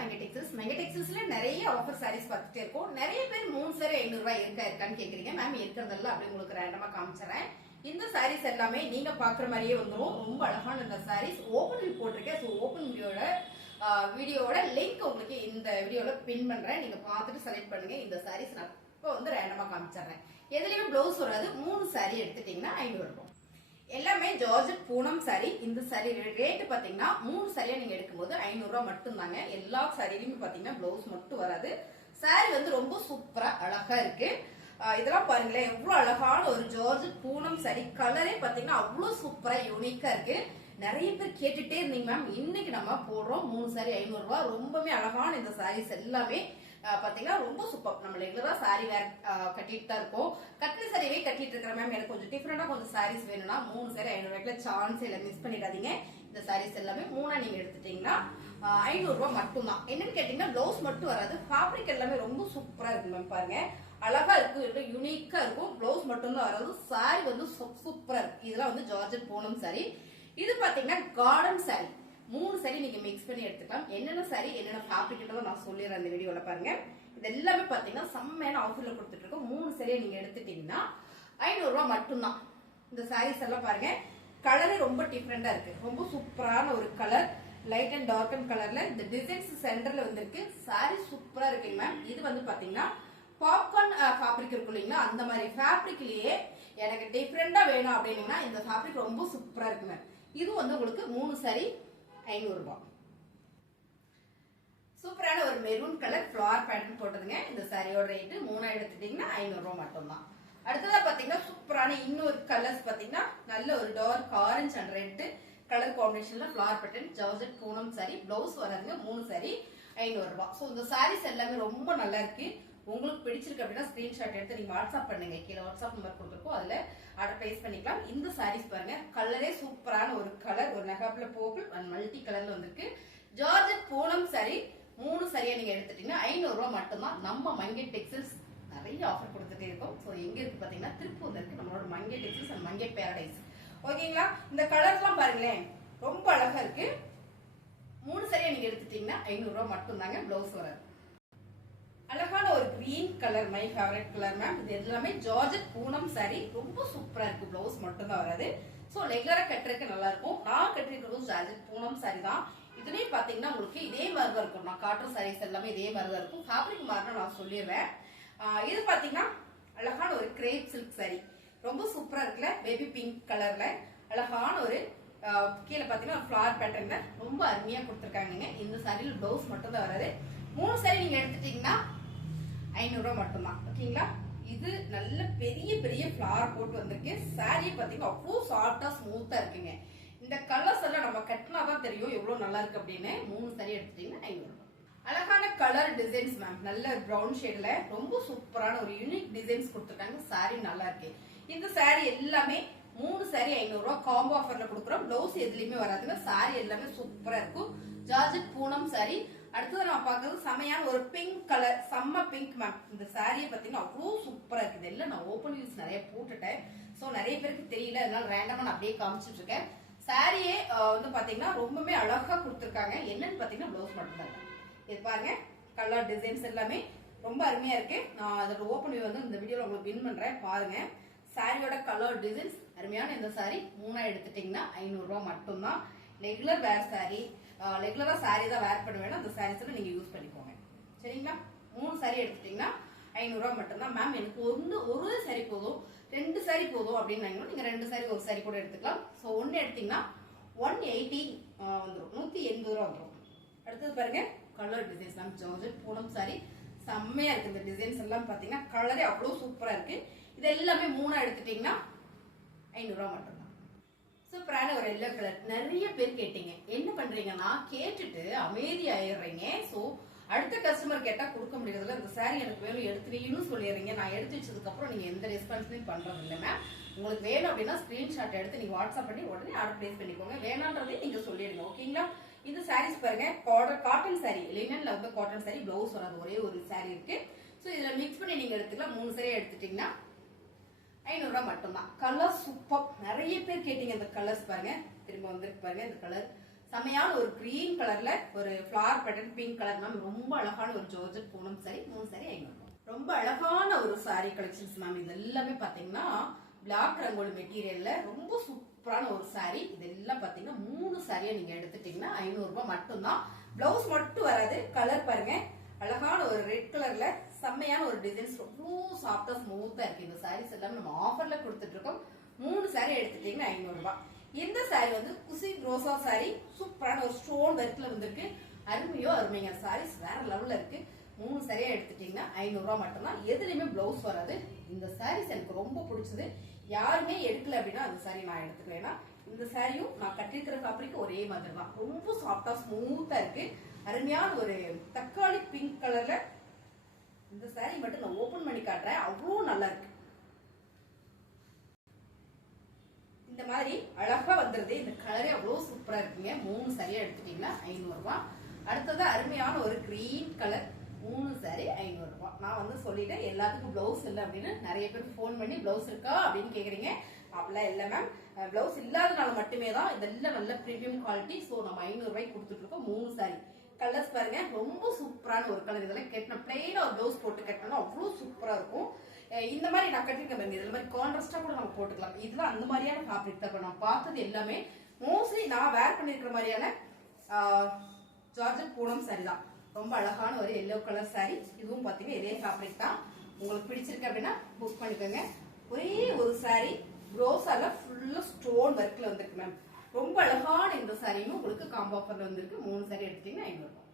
மங்கை textiles. மங்கை டெக்ஸ்டைல்ஸ்ல நிறைய offer saris பார்த்துட்டே இருக்கோம். நிறைய பேர் 3 சாரி 500 ரூபாய் இருக்கான்னு கேக்குறீங்க. மேம் இருக்கிறதெல்லாம் அப்படி உங்களுக்கு ரேண்டமா காமிச்சறேன். இந்த சாரீஸ் எல்லாமே நீங்க பாக்குற மாதிரியே வந்துரும். ரொம்ப அழகான இந்த சாரீஸ் ஓபன் வியூ போட்டிருக்கேன். ஸோ ஓபன் வீடியோட லிங்க் உங்களுக்கு இந்த வீடியோல பின் பண்றேன். நீங்க பார்த்துட்டு செலக்ட் பண்ணுங்க. இந்த சாரீஸ் நான் இப்போ வந்து ரேண்டமா காமிச்சறேன். எதுலயுமே பிளவுஸ் வராது. 3 சாரி எடுத்துட்டீங்கன்னா 500 ரூபாய். எல்லாமே ஜார்ஜெட் பூனம் சாரி. இந்த சாரி ரேட் பாத்தீங்கன்னா 3 சாரியா நீங்க எடுக்கும்போது 500 ரூபாய் மட்டும் தாங்க. எல்லா சாரிலுமே பாத்தீங்கன்னா பிளவுஸ் மட்டும் வராது. சாரி வந்து ரொம்ப சூப்பரா அழகா இருக்கு. இதெல்லாம் பாருங்களேன், எவ்வளவு அழகான ஒரு ஜார்ஜெட் பூனம் சாரி. கலரே பாத்தீங்கன்னா அவ்வளவு சூப்பரா யூனிக்கா இருக்கு. நிறைய பேர் கேட்டுட்டே இருந்தீங்க மேம். இன்னைக்கு நம்ம போடுறோம் 3 சாரி 500 ரூபாய். ரொம்பவே அழகான இந்த சாரீஸ் எல்லாமே பாத்தீங்கன்னா ரொம்ப சூப்பர். நம்ம ரெகுலரா சாரி வேர் கட்டிட்டு தான் இருக்கோம். கட்டின சாரியே கட்டிட்டு இருக்கிற மேம், எனக்கு கொஞ்சம் டிஃபரெண்டா கொஞ்சம் சாரீஸ் வேணும்னா 3 சாரி 500 ரூபாய்க்குள்ள சான்ஸ் இல்லை, மிஸ் பண்ணிடாதீங்க. இந்த சாரீஸ் எல்லாமே 3 நீங்க எடுத்துட்டீங்கன்னா 500 ரூபாய் மட்டும் தான். என்னன்னு கேட்டீங்கன்னா பிளவுஸ் மட்டும் வராது. ஃபேப்ரிக் எல்லாமே ரொம்ப சூப்பரா இருக்கு மேம். பாருங்க அழகா இருக்கு, யூனிக்கா இருக்கும். பிளவுஸ் மட்டும் தான் வராது. சாரி வந்து சூப்பரா இருக்கு. இதெல்லாம் வந்து ஜார்ஜெட் பூனம் சாரி. இது பாத்தீங்கன்னா கார்டன் சாரி. 3 சாரி நீங்க மிக்ஸ் பண்ணி எடுத்துக்கலாம். என்னென்ன சாரி என்னென்ன ஃபேப்ரிக் நான் சொல்லிடுறேன் இந்த வீடியோல. பாருங்க இது எல்லாமே பாத்தீங்கன்னா செம்மையான ஆஃபர்ல கொடுத்துட்டு இருக்கோம். 3 சாரியை நீங்க எடுத்துட்டீங்கன்னா 500 ரூபாய் மட்டும்தான். இந்த சாரீஸ் எல்லாம் பாருங்க, கலரே ரொம்ப டிஃப்ரெண்டா இருக்கு. ரொம்ப சூப்பரான ஒரு colour, light and dark and கலர்ல இந்த டிசைன்ஸ் சென்டர்ல வந்திருக்கு. சாரி சூப்பரா இருக்கு மேம். இது வந்து பாத்தீங்கன்னா பாப்கார்ன் ஃபேப்ரிக் இருக்கும் இல்லைங்களா, அந்த மாதிரி ஃபேப்ரிக்லயே எனக்கு டிஃப்ரெண்டா வேணும் அப்படின்னீங்கன்னா இந்த ஃபேப்ரிக் ரொம்ப சூப்பரா இருக்கு மேம். இது வந்து உங்களுக்கு 3 சாரி 500 ரூபாய். சூப்பரான ஒரு மெரூன் கலர் ஃபிளவர் பேட்டர்ன் போட்டதுங்க. இந்த சாரியோட ரேட் 3 எடுத்துட்டீங்கன்னா 500 ரூபாய் மட்டும் தான். அடுத்ததா பாத்தீங்கன்னா சூப்பரான இன்னொரு கலர்ஸ் பாத்தீங்கன்னா நல்ல ஒரு dark orange and red colour காம்பினேஷன்ல flower pattern georgette Poonam sari. Blouse வராதுங்க. 3 சாரி 500 ரூபாய். சோ இந்த சாரீஸ் எல்லாமே ரொம்ப நல்லா இருக்கு. உங்களுக்கு பிடிச்சிருக்கு அப்படின்னா ஸ்கிரீன்ஷாட் எடுத்து நீங்க வாட்ஸ்அப் பண்ணுங்க. கீழே வாட்ஸ்அப் நம்பர் கொடுத்துருக்கோம், அதுல ஆர்டர் பிளேஸ் பண்ணிக்கலாம். இந்த சாரீஸ் பாருங்க, கலரே சூப்பரான ஒரு கலர், ஒரு நகாப்ல போபிள் அண்ட் மல்டி கலர்ல வந்திருக்கு. ஜார்ஜெட் பூனம் சாரி 3 சாரியா நீங்க எடுத்துட்டீங்கன்னா 500 ரூபாய் மட்டும்தான். நம்ம மங்கை டெக்ஸ்டைல்ஸ் நிறைய ஆஃபர் கொடுத்துட்டே இருக்கோம். சோ எங்க இருக்கு பாத்தீங்கன்னா திருப்பூர்ல இருக்கு நம்மளோட மங்கை டெக்ஸ்டைல்ஸ் அண்ட் மங்கை பேரடைஸ். ஓகேங்களா? இந்த கலர்ஸ் எல்லாம் பாருங்களேன், ரொம்ப அழகா இருக்கு. 3 சாரியா நீங்க எடுத்துட்டீங்கன்னா 500 ரூபாய் மட்டும் தாங்க. பிளவுஸ் வராது. அழகான ஒரு green colour, my favourite colour ma'am. இது எல்லாமே ஜார்ஜெட் பூனம் சாரி. ரொம்ப சூப்பரா இருக்கு. பிளவுஸ் மட்டும் தான் வராது. சோ ரெகுலரா கட்டுறதுக்கு நல்லா இருக்கும். நான் கட்டிருக்கிறது ஜார்ஜெட் பூனம் சாரி தான். இதுலயும் பாத்தீங்கன்னா உங்களுக்கு இதே மாதிரி தான் இருக்கும். நான் காட்டுற சாரீஸ் எல்லாமே இதே மாதிரி தான் இருக்கும். ஃபேப்ரிக் மாதிரி நான் சொல்லிடுறேன். இது பாத்தீங்கன்னா அழகான ஒரு கிரேப் சில்க் சாரி. ரொம்ப சூப்பரா இருக்குல்ல, பேபி பிங்க் கலர்ல அழகான ஒரு கீழே பாத்தீங்கன்னா ஃபிளவர் பேட்டர்ன்ல ரொம்ப அருமையா கொடுத்துருக்காங்க. இந்த சாரியில பிளவுஸ் மட்டும் தான் வராது. 3 சாரி நீங்க எடுத்துட்டீங்கன்னா 500 ரூபாய் மட்டும்தான். ஓகேங்களா? இது நல்ல பெரிய பெரிய ஃபிளவர் போட்டு வந்திருக்கு. சாரி பாத்தீங்கன்னா அவ்வளவு சாஃப்டா ஸ்மூத்தா இருக்குங்க. இந்த கலர்ஸ் எல்லாம் நம்ம கட்டினாதான் தெரியும் எவ்வளவு நல்லா இருக்கு அப்படின்னு. 3 சாரி எடுத்துட்டீங்கன்னா 500 ரூபாய். அழகான கலர் டிசைன்ஸ் மேம். நல்ல பிரவுன் ஷேட்ல ரொம்ப சூப்பரான ஒரு யூனிக் டிசைன்ஸ் கொடுத்துருக்காங்க. சாரி நல்லா இருக்கு. இந்த சாரி எல்லாமே 3 சாரி 500 ரூபாய் காம்போ ஆஃபர்ல கொடுக்குறோம். பிளவுஸ் எதுலயுமே வராதுங்க. சாரி எல்லாமே சூப்பரா இருக்கும். Georgette Poonam sorry. அடுத்தது நான் பாக்குறது செமையான ஒரு பிங்க் கலர், செம்ம பிங்க் மேம். இந்த சாரியை பாத்தீங்கன்னா அவ்வளவு சூப்பரா இருக்குது. எல்லாம் நான் ஓப்பன் யூஸ் நிறைய போட்டுட்டேன். சோ நிறைய பேருக்கு தெரியல, அதனால ரேண்டமா நான் அப்படியே காமிச்சிட்டு இருக்கேன். சாரியே வந்து பாத்தீங்கன்னா ரொம்பவே அழகா கொடுத்துருக்காங்க. என்னன்னு பாத்தீங்கன்னா பிளவுஸ் மட்டும் தான். இது பாருங்க, கலர் டிசைன்ஸ் எல்லாமே ரொம்ப அருமையா இருக்கு. நான் அதோட ஓப்பன் வியூ வந்து இந்த வீடியோல உங்களுக்கு பின் பண்றேன், பாருங்க. சாரியோட கலர் டிசைன்ஸ் அருமையான இந்த சாரி 3 எடுத்துட்டீங்கன்னா 500 ரூபாய் மட்டும்தான். ரெகுலர் வேர் சாரி, ரெகுலரா சாரி தான் வேர் பண்ண வேணும். அந்த சாரீஸ்ல நீங்க யூஸ் பண்ணிக்கோங்க. சரிங்களா? 3 சாரி எடுத்துட்டீங்கன்னா 500 ரூபாய் மட்டும்தான். மேம் எனக்கு ஒரு சாரி போதும், 2 சாரி போதும் அப்படின்னு நீங்க 2 சாரி ஒரு சாரி கூட எடுத்துக்கலாம். சோ 1 எடுத்தீங்கன்னா 180 வந்துடும், 180 ரூபாய் வந்துடும். அடுத்தது பாருங்க, colour designs ma'am. Georgette Poonam sorry செம்மையா இருக்கு. இந்த டிசைன்ஸ் எல்லாம் பாத்தீங்கன்னா கலரே அவ்வளவு சூப்பரா இருக்கு. இது எல்லாமே 3 எடுத்துட்டீங்கன்னா 500 ரூபாய் மட்டும். சூப்பரான ஒரு எல்லோ கலர். நிறைய பேர் கேட்டீங்க, என்ன பண்றீங்கன்னா கேட்டுட்டு அமைதி ஆயிடுறீங்க. சோ அடுத்த கஸ்டமர் கேட்டா கொடுக்க முடியறதுல இந்த சாரி எனக்கு வேணும் எடுத்துவீங்கன்னு சொல்லிடுறீங்க. நான் எடுத்து வச்சதுக்கு அப்புறம் நீங்க எந்த ரெஸ்பான்ஸுமே பண்றது இல்லை மேம். உங்களுக்கு வேணும் அப்படின்னா ஸ்கிரீன்ஷாட் எடுத்து நீங்க வாட்ஸ்அப் பண்ணி உடனே ஆர்டர் பிளேஸ் பண்ணிக்கோங்க. வேணான்றதே நீங்க சொல்லிடுங்க. ஓகேங்களா? இந்த சாரீஸ் பாருங்க, காட்டன் சாரி, லினன்ல வந்து காட்டன் சாரி. பிளவுஸ் வராது, ஒரே ஒரு சாரி இருக்கு. சோ இதுல மிக்ஸ் பண்ணி நீங்க எடுத்துக்கலாம். 3 சாரி எடுத்துட்டீங்கன்னா 500 ரூபாய் மட்டும்தான். Colour super. நிறைய பேர் கேட்டீங்க இந்த கலர்ஸ் பாருங்க. திரும்ப வந்துருக்கு பாருங்க. இந்த கலர் செமையான ஒரு கிரீன் கலர்ல ஒரு flower pattern pink colour ma'am. ரொம்ப அழகான ஒரு ஜார்ஜெட் பூனம் சாரி. 3 சாரி 500. ரொம்ப அழகான ஒரு சாரி கலெக்ஷன்ஸ் மேம். இது எல்லாமே பாத்தீங்கன்னா பிளாக் ரங்கோலி மெட்டீரியல்ல ரொம்ப சூப்பரான ஒரு சாரி. இதெல்லாம் பாத்தீங்கன்னா 3 சாரியா நீங்க எடுத்துட்டீங்கன்னா 500 ரூபாய் மட்டும்தான். பிளவுஸ் மட்டும் வராது. கலர் பாருங்க, அழகான ஒரு ரெட் கலர்ல செம்மையான ஒரு டிசைன்ஸ். ரொம்ப சாஃப்டா ஸ்மூத்தா இருக்கு. இந்த சாரீஸ் எல்லாம் நம்ம ஆஃபர்ல கொடுத்துட்டு இருக்கோம். 3 சாரி எடுத்துட்டீங்கன்னா 500 ரூபாய். இந்த சாரி வந்து குசி ரோசா சாரி. சூப்பரான ஒரு ஸ்டோன் ஒர்க்ல வந்திருக்கு. அருமையோ அருமைங்க. சாரீஸ் வேற லெவல்ல இருக்கு. 3 சரியா எடுத்துட்டீங்கன்னா 500 ரூபாய் மட்டும்தான். எதுலயுமே பிளவுஸ் வராது. இந்த சாரீஸ் எனக்கு ரொம்ப பிடிச்சது. யாருமே எடுக்கல அப்படின்னா அந்த சாரி நான் எடுத்துக்கிறேன்னா, இந்த சாரியும் நான் கட்டிருக்கிற ஃபேப்ரிக் ஒரே மாதிரி தான். ரொம்ப சாஃப்டா ஸ்மூத்தா இருக்கு. அருமையான ஒரு தக்காளி பிங்க் கலர்ல இந்த சாரி மட்டும் நான் ஓபன் பண்ணி காட்டுறேன். அவ்வளோ நல்லா இருக்கு. இந்த மாதிரி அழகா வந்துருது. இந்த கலரே அவ்வளவு சூப்பரா இருக்குங்க. 3 சரியா எடுத்துட்டீங்கன்னா 500 ரூபாய். அடுத்தது அருமையான ஒரு கிரீன் கலர் 3 சாரி 500 ரூபாய். நான் வந்து சொல்லிட்டேன் எல்லாத்துக்கும் பிளவுஸ் இல்லை அப்படின்னு. நிறைய பேர் போன் பண்ணி பிளவுஸ் இருக்கா அப்படின்னு கேக்குறீங்க. அப்படிலாம் இல்லை மேம். பிளவுஸ் இல்லாதனால மட்டுமே தான். இதெல்லாம் நல்ல பிரீமியம் குவாலிட்டி. ஸோ நம்ம 500 ரூபாய்க்கு கொடுத்துட்டு இருக்கோம். 3 சாரி கலர்ஸ் பாருங்க. ரொம்ப சூப்பரான ஒரு கலர். இதெல்லாம் கட்டின பிளெயினா ஒரு பிளவுஸ் போட்டு கட்டினா அவ்வளவு சூப்பரா இருக்கும். இந்த மாதிரி நான் கட்டிருக்கேன் பாருங்க. இந்த மாதிரி கான்ட்ராஸ்டா கூட நம்ம போட்டுக்கலாம். இதுதான் அந்த மாதிரியான ஃபேப்ரிக் தான். நான் பார்த்தது எல்லாமே மோஸ்ட்லி நான் வேர் பண்ணிருக்கிற மாதிரியான ஜார்ஜெட் பூனம் சாரி தான். ரொம்ப அழகான ஒரு எல்லோ கலர் சாரி. இதுவும் பாத்தீங்கன்னா இதே ஃபேப்ரிக் தான். உங்களுக்கு பிடிச்சிருக்கு அப்படின்னா புக் பண்ணிக்கோங்க. ஒரே ஒரு சாரி ரோஸால ஃபுல்லா ஸ்டோன் ஒர்க்ல வந்திருக்கு மேம். ரொம்ப அழகான இந்த சாரியும் உங்களுக்கு காம்போ ஆஃபர்ல வந்திருக்கு. 3 சாரி எடுத்தீங்கன்னா 500 ரூபாய்.